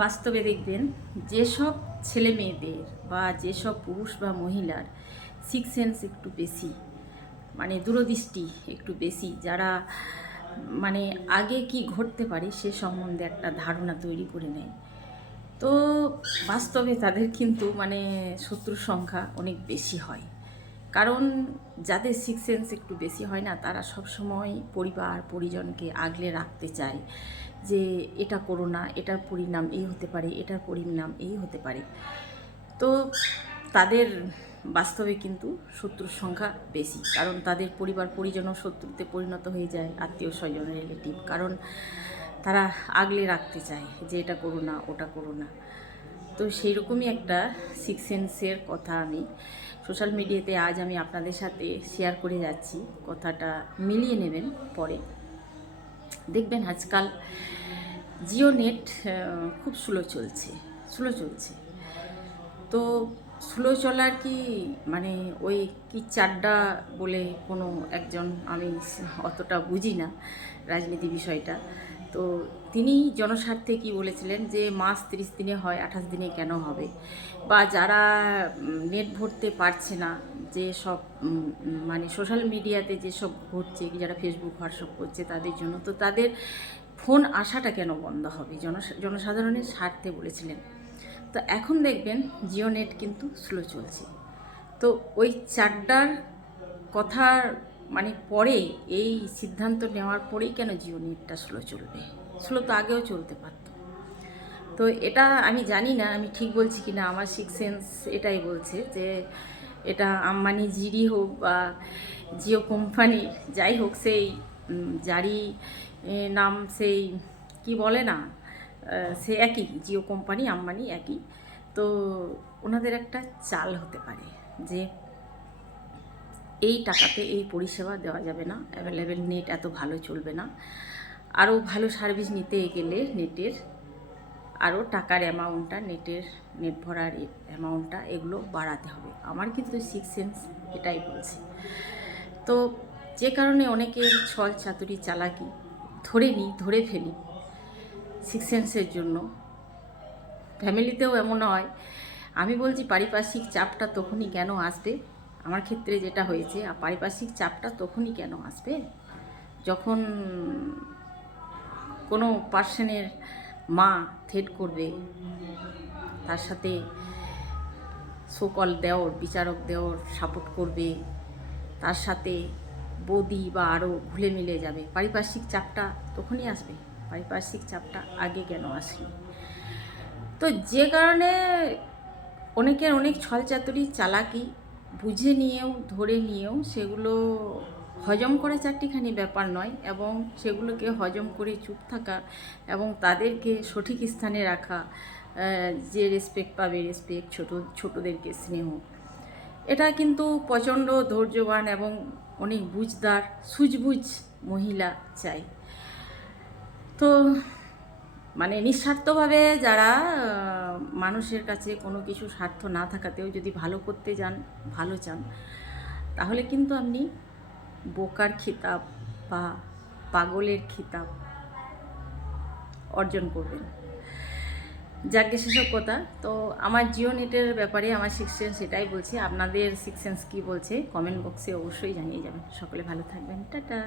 বাস্তবে দেখবেন যেসব ছেলে মেয়েদের বা যেসব পুরুষ বা মহিলার সিক্স সেন্স একটু বেশি, মানে দূরদৃষ্টি একটু বেশি, যারা মানে আগে কি ঘটতে পারে সে সম্বন্ধে একটা ধারণা তৈরি করে নেয়, তো বাস্তবে তাদের কিন্তু মানে শত্রুর সংখ্যা অনেক বেশি হয়। কারণ যাদের সিক্স সেন্স একটু বেশি হয় না, তারা সবসময় পরিবার পরিজনকে আগলে রাখতে চায় যে এটা করো না, এটার পরিণাম এই হতে পারে, এটার পরিণাম এই হতে পারে। তো তাদের বাস্তবে কিন্তু শত্রুর সংখ্যা বেশি, কারণ তাদের পরিবার পরিজনও শত্রুতে পরিণত হয়ে যায়, আত্মীয় স্বজন রিলেটিভ, কারণ তারা আগলে রাখতে চায় যে এটা করো না, ওটা করো না। তো সেই রকমই একটা সিক্স সেন্সের কথা আমি সোশ্যাল মিডিয়াতে আজ আমি আপনাদের সাথে শেয়ার করে যাচ্ছি। কথাটা মিলিয়ে নেবেন পরে। দেখবেন আজকাল জিও নেট খুব স্লো চলছে। তো স্লো চলার কি মানে ওই কি চাড্ডা বলে কোনো একজন, আমি অতটা বুঝি না রাজনীতি বিষয়টা, তো তিনি জনস্বার্থে কি বলেছিলেন যে মাস 30 দিনে হয়, 28 দিনে কেন হবে, বা যারা নেট ভরতে পারছে না, যে সব মানে সোশ্যাল মিডিয়াতে যেসব ঘটছে, যারা ফেসবুক হোয়াটসঅ্যাপ করছে তাদের জন্য, তো তাদের ফোন আসাটা কেন বন্ধ হবে, জনসাধারণের স্বার্থে বলেছিলেন। তো এখন দেখবেন জিও নেট কিন্তু স্লো চলছে। তো ওই চাড্ডার কথার মানে পরে এই সিদ্ধান্ত নেওয়ার পরেই কেন জিও নেটটা স্লো চলবে? স্লো তো আগেও চলতে পারত। তো এটা আমি জানি না আমি ঠিক বলছি কি না, আমার সিক্স সেন্স এটাই বলছে যে এটা আম্বানি জিডি হোক বা জিও কোম্পানির যাই হোক, সেই যারই নাম সেই কি বলে না, সে একই, জিও কোম্পানি আম্বানি একই। তো ওনাদের একটা চাল হতে পারে যে এই টাকাতে এই পরিষেবা দেওয়া যাবে না, অ্যাভেলেবেল নেট এত ভালো চলবে না, আরও ভালো সার্ভিস নিতে গেলে নেটের আরও টাকার অ্যামাউন্টটা, নেট ভরার অ্যামাউন্টটা এগুলো বাড়াতে হবে। আমার কিন্তু সিক্স সেন্স এটাই বলছে। তো যে কারণে অনেকের ছল চাতুরি চালাকি ধরে ফেলি সিক্স সেন্সের জন্য। ফ্যামিলিতেও এমন হয়। আমি বলছি পারিপার্শ্বিক চাপটা তখনই কেন আসবে, আমার ক্ষেত্রে যেটা হয়েছে, পারিপার্শ্বিক চাপটা তখনই কেন আসবে যখন কোনো পার্সনের মা থ্রেট করবে, তার সাথে সোকল দেওর, বিচারক দেওর সাপোর্ট করবে, তার সাথে বৌদি বা আরও ঘুলে মিলে যাবে। পারিপার্শ্বিক চাপটা তখনই আসবে, পারিপার্শ্বিক চাপটা আগে কেন আসেনি? তো যে কারণে অনেকের অনেক ছলচাতুরি চালাকি বুঝে নিয়েও ধরে নিয়েও সেগুলো হজম করা চারটিখানি ব্যাপার নয়, এবং সেগুলোকে হজম করে চুপ থাকা এবং তাদেরকে সঠিক স্থানে রাখা, যে রেসপেক্ট পাবে রেসপেক্ট, ছোটোদেরকে স্নেহ, এটা কিন্তু প্রচণ্ড ধৈর্যবান এবং অনেক বুঝদার সুঝবুঝ মহিলা চাই। তো মানে নিঃস্বার্থভাবে যারা মানুষের কাছে কোনো কিছু স্বার্থ না থাকাতেও যদি ভালো করতে ভালো চান, তাহলে কিন্তু আপনি বোকার খিতাব বা পাগলের খিতাব অর্জন করবেন। যাকে সেসব কথা। তো আমার জিও নেটের ব্যাপারে আমার সিক্স সেন্স সেটাই বলছে। আপনাদের সিক্স সেন্স কী বলছে কমেন্ট বক্সে অবশ্যই জানিয়ে যাবেন। সকলে ভালো থাকবেন, টাটা।